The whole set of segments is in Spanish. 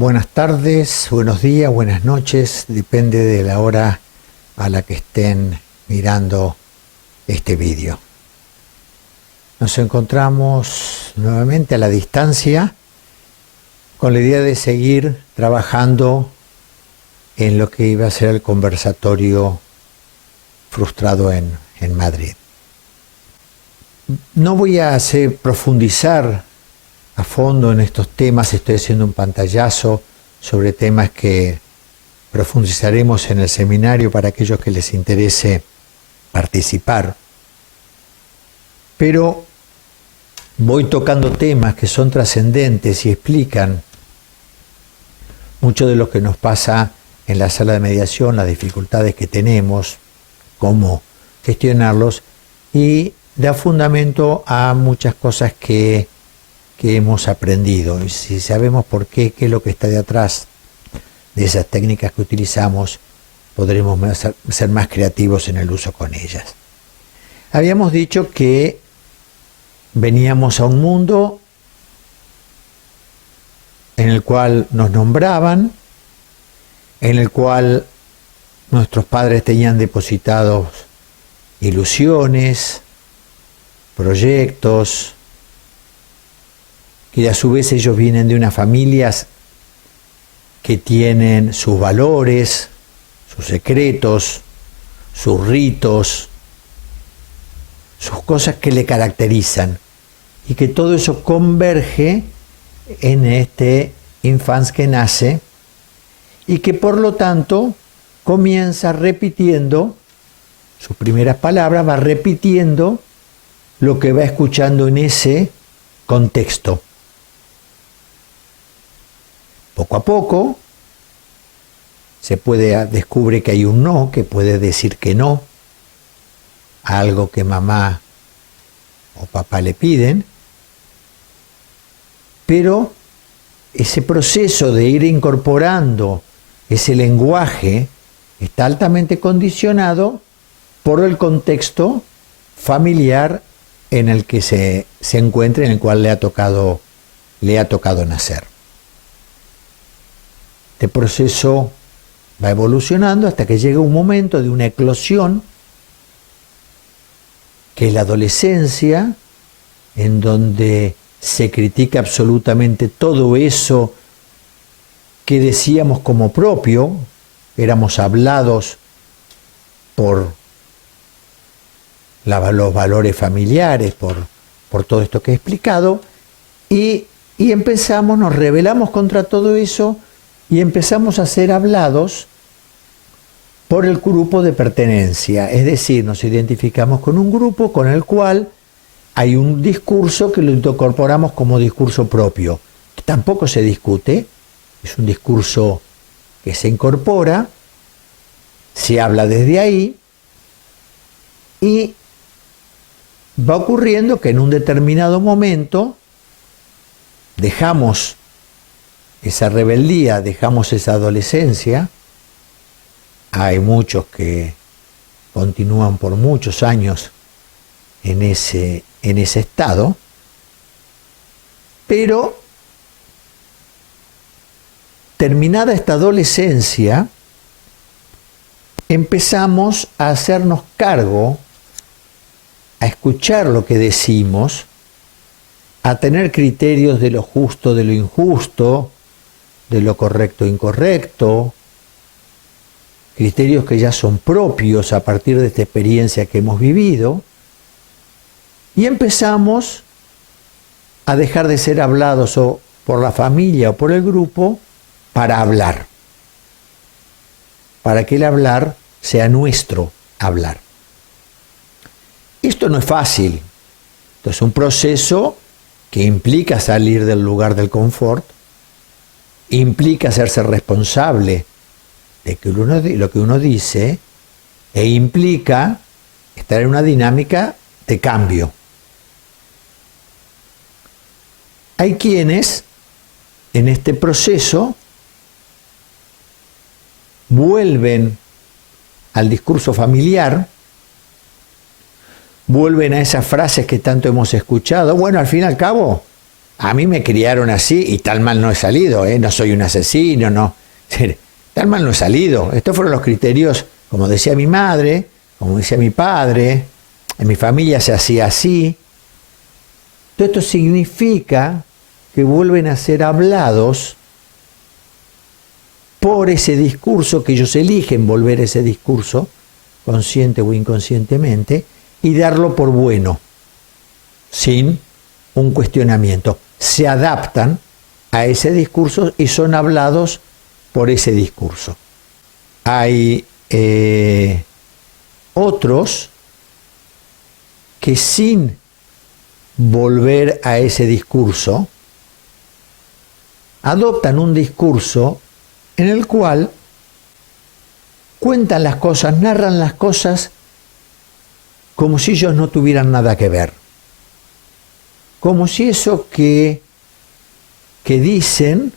Buenas tardes, buenos días, buenas noches, depende de la hora a la que estén mirando este vídeo. Nos encontramos nuevamente a la distancia con la idea de seguir trabajando en lo que iba a ser el conversatorio frustrado en Madrid. No voy a profundizar a fondo en estos temas, estoy haciendo un pantallazo sobre temas que profundizaremos en el seminario para aquellos que les interese participar. Pero voy tocando temas que son trascendentes y explican mucho de lo que nos pasa en la sala de mediación, las dificultades que tenemos, cómo gestionarlos, y da fundamento a muchas cosas que hemos aprendido. Y si sabemos por qué es lo que está detrás de esas técnicas que utilizamos, podremos ser más creativos en el uso con ellas. Habíamos dicho que veníamos a un mundo en el cual nos nombraban, en el cual nuestros padres tenían depositados ilusiones, proyectos, que a su vez ellos vienen de unas familias que tienen sus valores, sus secretos, sus ritos, sus cosas que le caracterizan, y que todo eso converge en este infante que nace y que por lo tanto comienza repitiendo sus primeras palabras, va repitiendo lo que va escuchando en ese contexto. Poco a poco descubre que hay un no, que puede decir que no a algo que mamá o papá le piden, pero ese proceso de ir incorporando ese lenguaje está altamente condicionado por el contexto familiar en el que se encuentra, en el cual le ha tocado nacer. Este proceso va evolucionando hasta que llega un momento de una eclosión, que es la adolescencia, en donde se critica absolutamente todo eso que decíamos como propio, éramos hablados por los valores familiares, por todo esto que he explicado, y nos rebelamos contra todo eso y empezamos a ser hablados por el grupo de pertenencia, es decir, nos identificamos con un grupo con el cual hay un discurso que lo incorporamos como discurso propio, que tampoco se discute, es un discurso que se incorpora, se habla desde ahí, y va ocurriendo que en un determinado momento dejamos esa rebeldía, dejamos esa adolescencia. Hay muchos que continúan por muchos años en ese estado, pero terminada esta adolescencia, empezamos a hacernos cargo, a escuchar lo que decimos, a tener criterios de lo justo, de lo injusto, de lo correcto e incorrecto, criterios que ya son propios a partir de esta experiencia que hemos vivido, y empezamos a dejar de ser hablados o por la familia o por el grupo para hablar, para que el hablar sea nuestro hablar. Esto no es fácil, esto es un proceso que implica salir del lugar del confort, implica hacerse responsable de lo que uno dice, e implica estar en una dinámica de cambio. Hay quienes en este proceso vuelven al discurso familiar, vuelven a esas frases que tanto hemos escuchado. Bueno, al fin y al cabo, A mí me criaron así y tal mal no he salido, ¿eh? No soy un asesino, no. Tal mal no he salido. Estos fueron los criterios, como decía mi madre, como decía mi padre, en mi familia se hacía así. Todo esto significa que vuelven a ser hablados por ese discurso, que ellos eligen volver ese discurso, consciente o inconscientemente, y darlo por bueno, sin un cuestionamiento. Se adaptan a ese discurso y son hablados por ese discurso. Hay otros que sin volver a ese discurso, adoptan un discurso en el cual cuentan las cosas, narran las cosas como si ellos no tuvieran nada que ver. Como si eso que dicen,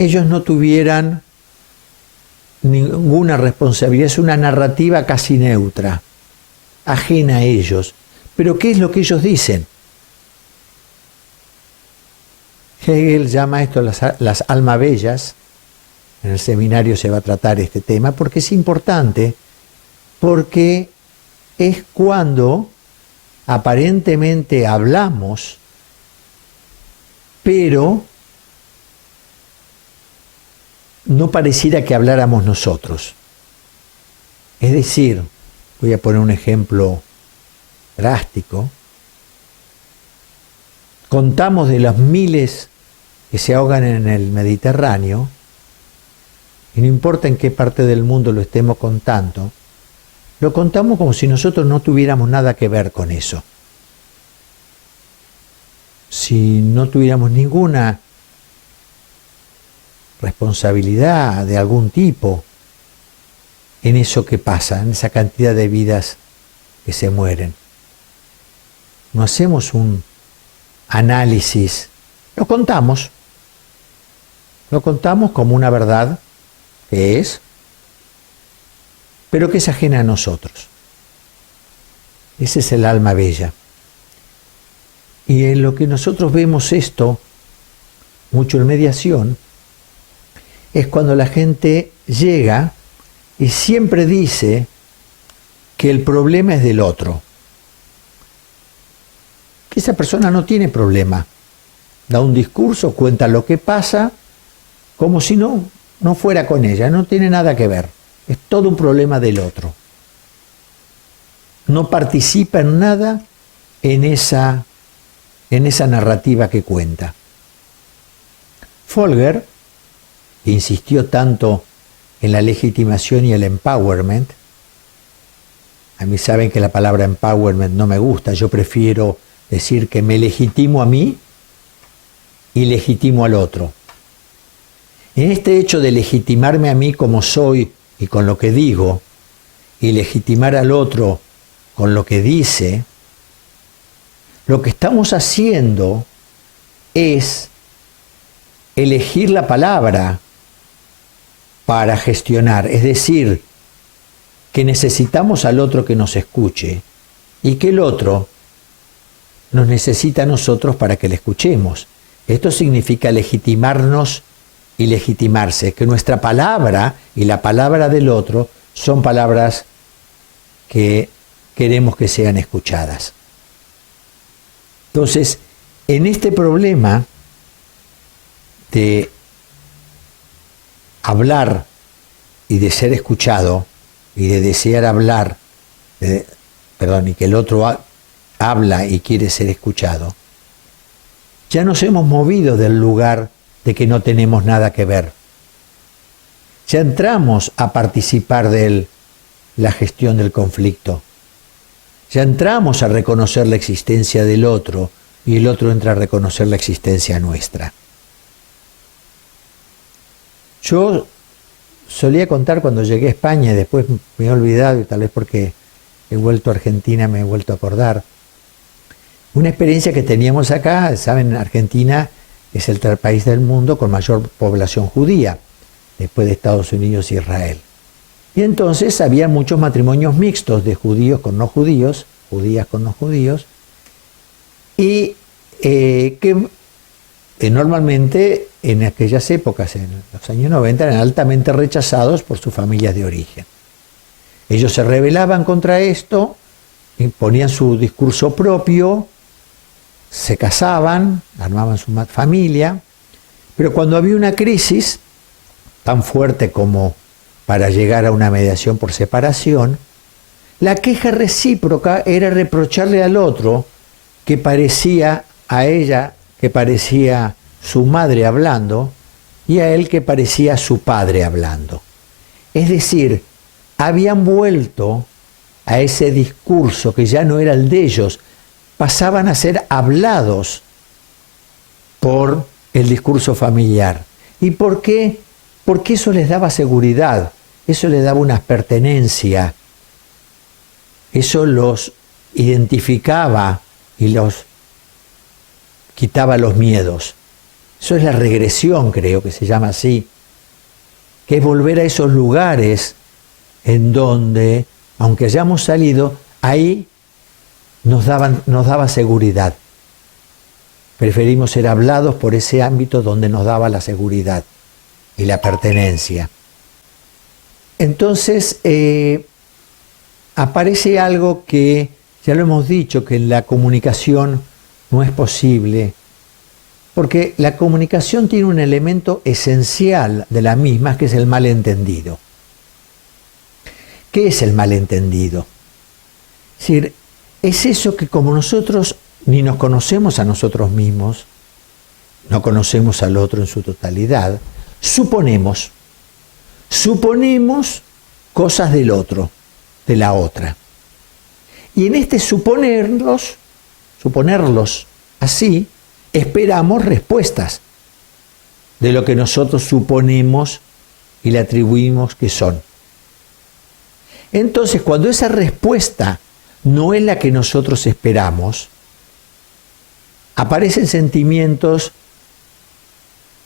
ellos no tuvieran ninguna responsabilidad. Es una narrativa casi neutra, ajena a ellos. Pero ¿qué es lo que ellos dicen? Hegel llama esto las almas bellas. En el seminario se va a tratar este tema porque es importante, porque es cuando aparentemente hablamos, pero no pareciera que habláramos nosotros. Es decir, voy a poner un ejemplo drástico. Contamos de los miles que se ahogan en el Mediterráneo, y no importa en qué parte del mundo lo estemos contando, lo contamos como si nosotros no tuviéramos nada que ver con eso. Si no tuviéramos ninguna responsabilidad de algún tipo en eso que pasa, en esa cantidad de vidas que se mueren. No hacemos un análisis, lo contamos como una verdad que es, pero que es ajena a nosotros. Ese es el alma bella. Y en lo que nosotros vemos esto, mucho en mediación, es cuando la gente llega y siempre dice que el problema es del otro. Que esa persona no tiene problema. Da un discurso, cuenta lo que pasa, como si no fuera con ella, no tiene nada que ver. Es todo un problema del otro. No participa en nada en esa narrativa que cuenta. Folger, que insistió tanto en la legitimación y el empowerment, a mí saben que la palabra empowerment no me gusta, yo prefiero decir que me legitimo a mí y legitimo al otro. En este hecho de legitimarme a mí como soy y con lo que digo, y legitimar al otro con lo que dice, lo que estamos haciendo es elegir la palabra para gestionar, es decir, que necesitamos al otro que nos escuche y que el otro nos necesita a nosotros para que le escuchemos. Esto significa legitimarnos y legitimarse, que nuestra palabra y la palabra del otro son palabras que queremos que sean escuchadas. Entonces, en este problema de hablar y de ser escuchado y de desear hablar, y que el otro habla y quiere ser escuchado, ya nos hemos movido del lugar de que no tenemos nada que ver. Ya entramos a participar de la gestión del conflicto. Ya entramos a reconocer la existencia del otro y el otro entra a reconocer la existencia nuestra. Yo solía contar cuando llegué a España y después me he olvidado, y tal vez porque he vuelto a Argentina me he vuelto a acordar, una experiencia que teníamos acá. Saben, Argentina es el tercer país del mundo con mayor población judía, después de Estados Unidos e Israel. Y entonces había muchos matrimonios mixtos de judíos con no judíos, judías con no judíos, y que normalmente en aquellas épocas, en los años 90, eran altamente rechazados por sus familias de origen. Ellos se rebelaban contra esto, imponían su discurso propio, se casaban, armaban su familia, pero cuando había una crisis tan fuerte como para llegar a una mediación por separación, la queja recíproca era reprocharle al otro que parecía a ella, que parecía su madre hablando, y a él que parecía su padre hablando. Es decir, habían vuelto a ese discurso que ya no era el de ellos, pasaban a ser hablados por el discurso familiar. ¿Y por qué? Porque eso les daba seguridad, eso les daba una pertenencia, eso los identificaba y los quitaba los miedos. Eso es la regresión, creo que se llama así, que es volver a esos lugares en donde, aunque hayamos salido, ahí nos daba seguridad. Preferimos ser hablados por ese ámbito donde nos daba la seguridad y la pertenencia. Entonces, aparece algo que, ya lo hemos dicho, que en la comunicación no es posible, porque la comunicación tiene un elemento esencial de la misma, que es el malentendido. ¿Qué es el malentendido? Es decir, es eso que como nosotros ni nos conocemos a nosotros mismos, no conocemos al otro en su totalidad, suponemos cosas del otro, de la otra. Y en este suponerlos así, esperamos respuestas de lo que nosotros suponemos y le atribuimos que son. Entonces, cuando esa respuesta no es la que nosotros esperamos, aparecen sentimientos,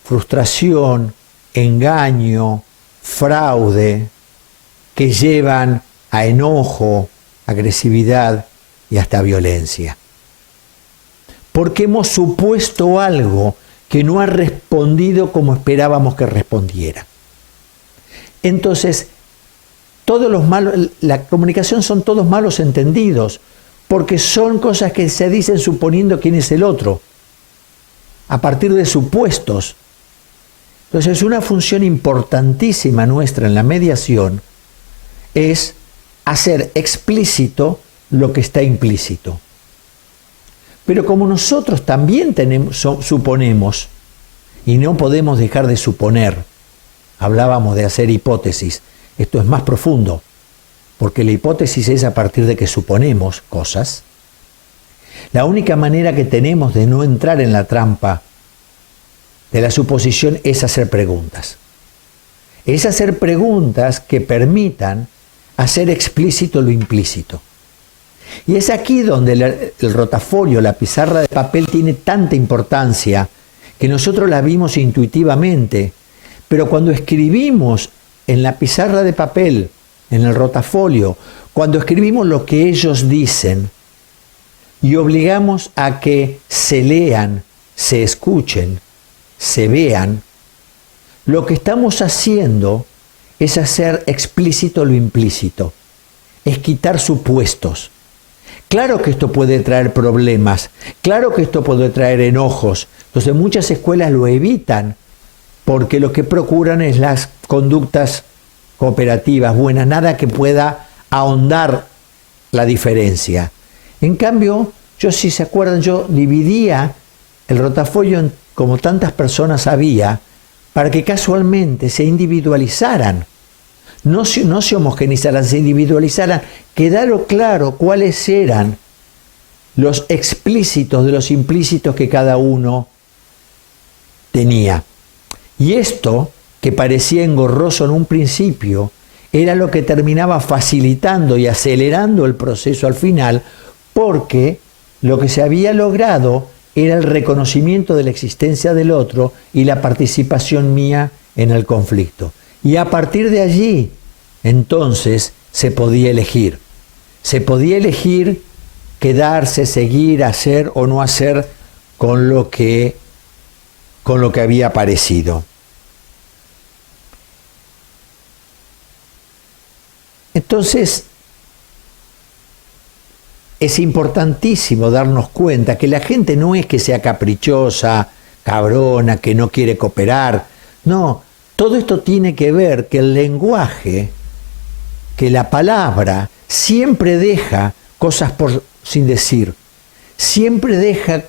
frustración, engaño, fraude, que llevan a enojo, agresividad y hasta violencia. Porque hemos supuesto algo que no ha respondido como esperábamos que respondiera. Entonces, la comunicación son todos malos entendidos, porque son cosas que se dicen suponiendo quién es el otro, a partir de supuestos. Entonces, una función importantísima nuestra en la mediación es hacer explícito lo que está implícito. Pero como nosotros también suponemos, y no podemos dejar de suponer, hablábamos de hacer hipótesis, esto es más profundo, porque la hipótesis es a partir de que suponemos cosas. La única manera que tenemos de no entrar en la trampa de la suposición es hacer preguntas. Es hacer preguntas que permitan hacer explícito lo implícito. Y es aquí donde el rotafolio, la pizarra de papel, tiene tanta importancia, que nosotros la vimos intuitivamente, pero cuando escribimos en la pizarra de papel, en el rotafolio, cuando escribimos lo que ellos dicen y obligamos a que se lean, se escuchen, se vean, lo que estamos haciendo es hacer explícito lo implícito, es quitar supuestos. Claro que esto puede traer problemas, claro que esto puede traer enojos. Entonces muchas escuelas lo evitan porque lo que procuran es las conductas cooperativas, buenas, nada que pueda ahondar la diferencia. En cambio, yo, si se acuerdan, yo dividía el rotafolio como tantas personas había, para que casualmente se individualizaran, no se homogenizaran, se individualizaran, quedaron claro cuáles eran los explícitos de los implícitos que cada uno tenía. Y esto, que parecía engorroso en un principio, era lo que terminaba facilitando y acelerando el proceso al final, porque lo que se había logrado era el reconocimiento de la existencia del otro y la participación mía en el conflicto. Y a partir de allí, entonces, se podía elegir. Se podía elegir quedarse, seguir, hacer o no hacer con lo que había aparecido. Entonces, es importantísimo darnos cuenta que la gente no es que sea caprichosa, cabrona, que no quiere cooperar. No, todo esto tiene que ver que el lenguaje, que la palabra, siempre deja cosas sin decir. Siempre deja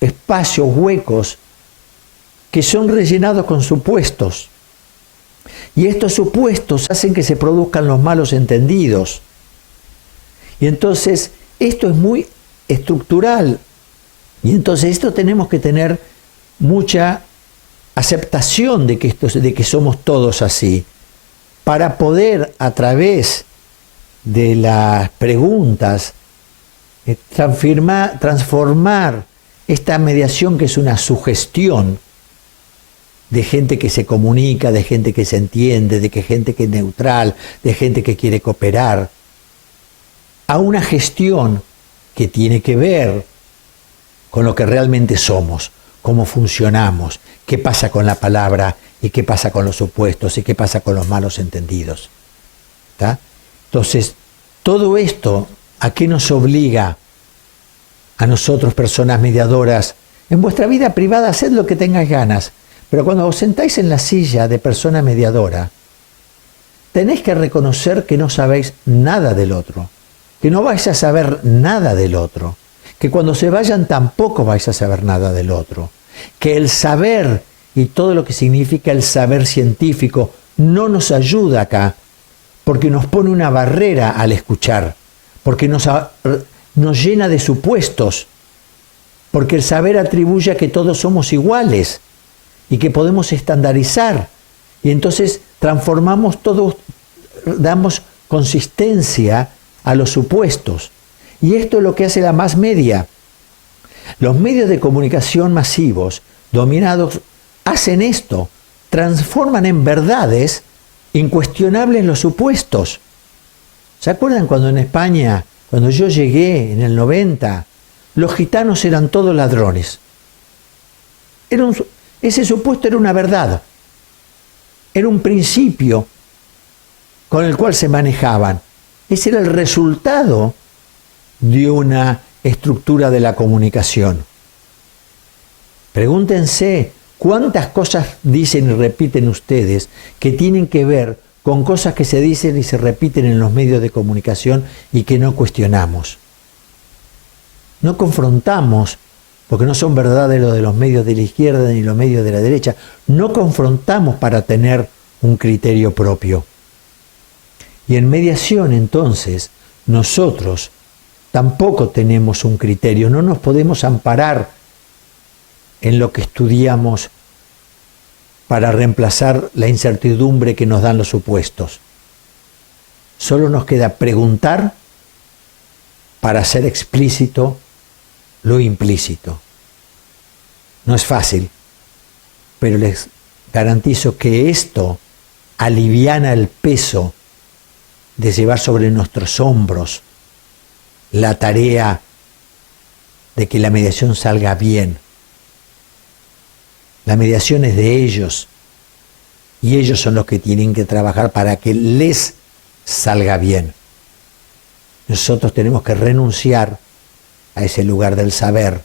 espacios, huecos, que son rellenados con supuestos. Y estos supuestos hacen que se produzcan los malos entendidos. Y entonces, esto es muy estructural. Y entonces, esto tenemos que tener mucha aceptación de que somos todos así, para poder, a través de las preguntas, transformar esta mediación, que es una sugestión de gente que se comunica, de gente que se entiende, de gente que es neutral, de gente que quiere cooperar, a una gestión que tiene que ver con lo que realmente somos, cómo funcionamos, qué pasa con la palabra y qué pasa con los supuestos y qué pasa con los malos entendidos. ¿Está? Entonces, todo esto, ¿a qué nos obliga a nosotros, personas mediadoras? En vuestra vida privada, haced lo que tengáis ganas, pero cuando os sentáis en la silla de persona mediadora, tenéis que reconocer que no sabéis nada del otro, que no vais a saber nada del otro, que cuando se vayan tampoco vais a saber nada del otro, que el saber y todo lo que significa el saber científico no nos ayuda acá, porque nos pone una barrera al escuchar, porque nos llena de supuestos, porque el saber atribuye a que todos somos iguales y que podemos estandarizar, y entonces transformamos todo, damos consistencia a los supuestos. Y esto es lo que hace la mass media. Los medios de comunicación masivos, dominados, hacen esto, transforman en verdades incuestionables los supuestos. ¿Se acuerdan cuando en España, cuando yo llegué en el 90, los gitanos eran todos ladrones? Ese supuesto era una verdad, era un principio con el cual se manejaban. Ese era el resultado de una estructura de la comunicación. Pregúntense cuántas cosas dicen y repiten ustedes que tienen que ver con cosas que se dicen y se repiten en los medios de comunicación y que no cuestionamos. No confrontamos, porque no son verdades lo de los medios de la izquierda ni los medios de la derecha. No confrontamos para tener un criterio propio. Y en mediación, entonces, nosotros tampoco tenemos un criterio, no nos podemos amparar en lo que estudiamos para reemplazar la incertidumbre que nos dan los supuestos. Solo nos queda preguntar para hacer explícito lo implícito. No es fácil, pero les garantizo que esto aliviana el peso de llevar sobre nuestros hombros la tarea de que la mediación salga bien. La mediación es de ellos y ellos son los que tienen que trabajar para que les salga bien. Nosotros tenemos que renunciar a ese lugar del saber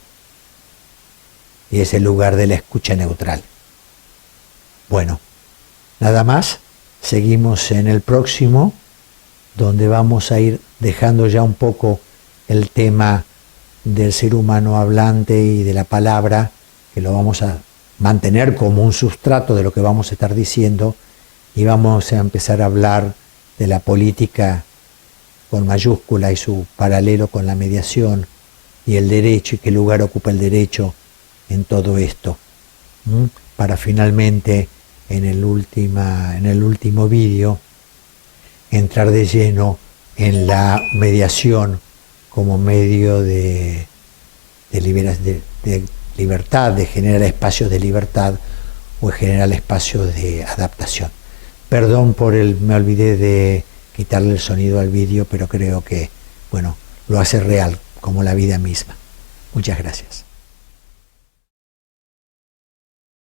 y ese lugar de la escucha neutral. Bueno, nada más. Seguimos en el próximo, donde vamos a ir dejando ya un poco el tema del ser humano hablante y de la palabra, que lo vamos a mantener como un sustrato de lo que vamos a estar diciendo, y vamos a empezar a hablar de la política con mayúscula y su paralelo con la mediación y el derecho, y qué lugar ocupa el derecho en todo esto, para finalmente en el último vídeo entrar de lleno en la mediación como medio de libertad, de generar espacios de libertad o de generar espacios de adaptación. Perdón me olvidé de quitarle el sonido al vídeo, pero creo que, bueno, lo hace real, como la vida misma. Muchas gracias.